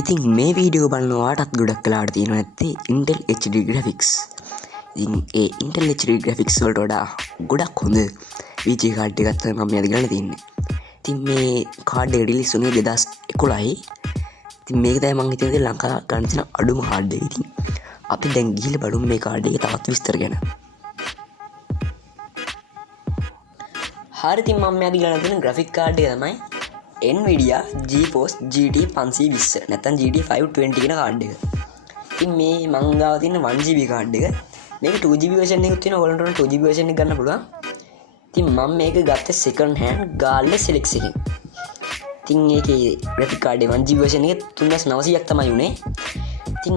ඉතින් මේ වීඩියෝ බලන ඔයාටත් ගොඩක් වෙලාවට තියෙනවා නැත්තේ Intel HD graphics. ඉතින් ඒ Intel HD graphics වලට වඩා ගොඩක් හොඳ VGA කාඩ් එකක් තමයි මම මේ අද ගන්න තියෙන්නේ. ඉතින් මේ කාඩ් එක රිලීස් වුණේ 2011. ඉතින් මේක තමයි මම හිතන්නේ ලංකාව ගන්න තියෙන අඩුම කාඩ් එක. ඉතින් අපි දැන් ගිහලා බලමු මේ කාඩ් එකේ තවත් විස්තර ගැන. හරි ඉතින් මම මේ අද ගන්න තියෙන graphic කාඩ් එක තමයි Nvidia GeForce GT 520 නැත්නම් GT 520 කියන කාඩ් එක. ඉතින් මේ මං ගාව තියෙන 1GB කාඩ් එක. මේක 2GB version එකක් තියෙනවා. ඔයගොල්ලන්ට 2GB version එක ගන්න පුළුවන්. ඉතින් මම මේක ගත්තේ second hand Gale Select එකෙන්. ඉතින් ඒකේ graphic card එක 1GB version එක 3900ක් තමයි උනේ. ඉතින්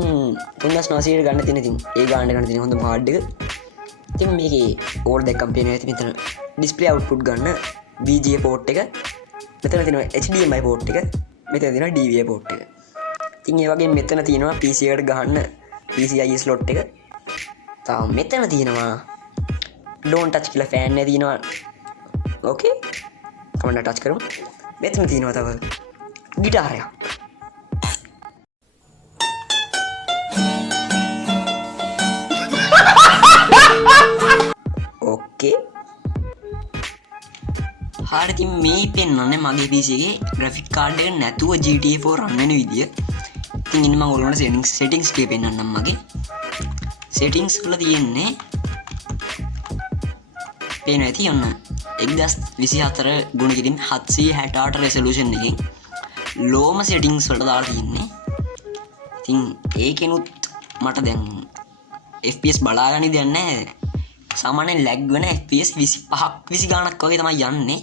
3900ට ගන්න තියෙන ඉතින් ඒ ගානට ගන්න තියෙන හොඳම කාඩ් එක. ඉතින් මේකේ ඕල් දැක්කම් පේනවා ඇති මෙතන display output ගන්න VGA port එක. මෙතන තියෙනවා HDMI port එක. මෙතන තියෙනවා DVI port එක. ඉතින් ඒ වගේම මෙතන තියෙනවා PC එකට ගහන්න PCIe slot එක. තාම මෙතන තියෙනවා don't touch කියලා fan එක තියෙනවා. ඕකේ. කමන්න ටච් කරමු. මෙතන තියෙනවා තව ගිටාර් එකක්. ඕකේ. හරි ඉතින් මේ පෙන්වන්නේ මගේ PC එකේ graphic card එක නැතුව GTA 4 run වෙන විදිය. ඉතින් ඉන්න මම ඔයගොල්ලන්ට settings ටික පෙන්වන්නම් මගේ. settings වල තියෙන්නේ පේන ඇති ඔන්න 1024x768 resolution එකකින් ලෝම settings වලට දාලා තියෙන්නේ. ඉතින් ඒකෙනුත් මට දැන් FPS බලා ගන්න දෙයක් නැහැ. සාමාන්‍යයෙන් lag වෙන FPS 25ක් 20 ගාණක් වගේ තමයි යන්නේ.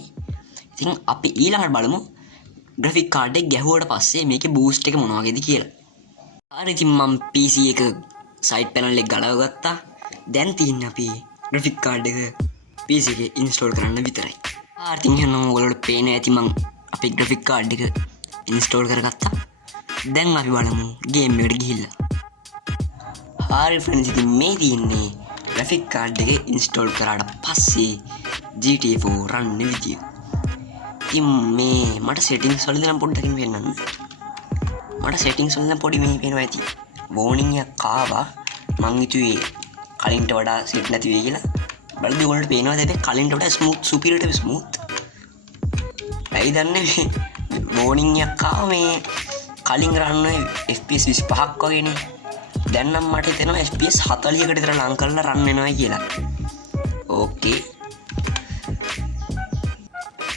ඉතින් අපි ඊළඟට බලමු graphic card එක ගැහුවට පස්සේ මේකේ boost එක මොන වගේද කියලා. හරි ඉතින් මම PC එක side panel එක ගලව ගත්තා. දැන් තියෙන්නේ අපි graphic card එක PC එකේ install කරන්න විතරයි. හරි ඉතින් එහෙනම් ඔයගොල්ලෝට පේන ඇති මම අපේ graphic card එක install කරගත්තා. දැන් අපි බලමු game එකට ගිහිල්ලා. හරි friends ඉතින් මේ තියෙන්නේ graphic card එක install කරාට පස්සේ GTA 4 run වෙන විදිය. ඉතින් මේ මට settings වල නම් පොඩ්ඩකින් පෙන්නන්න. මට settings වල නම් පොඩි මේ පේනවා ඇති. warning එකක් ආවා. මං හිතුවේ කලින්ට වඩා set නැති වෙයි කියලා. බලද්දි ඔයාලට පේනවාද හැබැයි කලින්ට වඩා smooth superior to smooth. ඇයි දන්නේ warning එකක් ආවා මේ කලින් run වෙන FPS 25ක් වගේනේ. දැන් නම් මට හිතෙනවා FPS 40කට විතර ලං කරලා රන් වෙනවා කියලා. ඕකේ.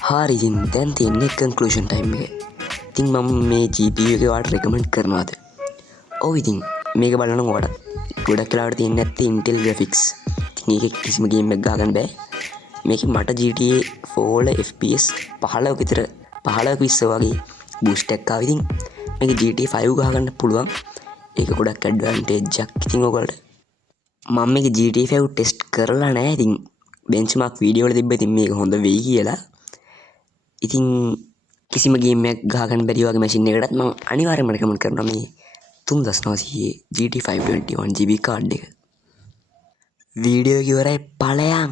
හරි ඉතින් දැන් තියෙන්නේ conclusion time එක. ඉතින් මම මේ GPU එක ඔයාලට recommend කරනවාද? ඔව් ඉතින් මේක බලන්න ඔයාලට ගොඩක් වෙලාවට තියෙන්නේ නැත්තේ Intel graphics. ඉතින් ඒකේ කිසිම game එකක් ගහගන්න බෑ. මේකේ මට GTA 4 වල FPS 15ක විතර 15ක 20 වගේ boost එකක් ආවා. ඉතින් මේක GTA 5 ගහගන්න පුළුවන්. ඒක ගොඩක් ඇඩ්වාන්ටේජ් එකක්. ඉතින් ඔයගොල්ලෝ මම මේක GTA 5 ටෙස්ට් කරලා නැහැ. ඉතින් බෙන්ච්මාර්ක් වීඩියෝ වල තිබ්බ ඉතින් මේක හොඳ වෙයි කියලා. ඉතින් කිසිම ගේම් එකක් ගහගන්න බැරි වගේ මැෂින් එකකටත් මම අනිවාර්යයෙන්ම රෙකමන්ඩ් කරනවා මේ 3900 GT 521GB කාඩ් එක. වීඩියෝ එක ඉවරයි ඵලයන්.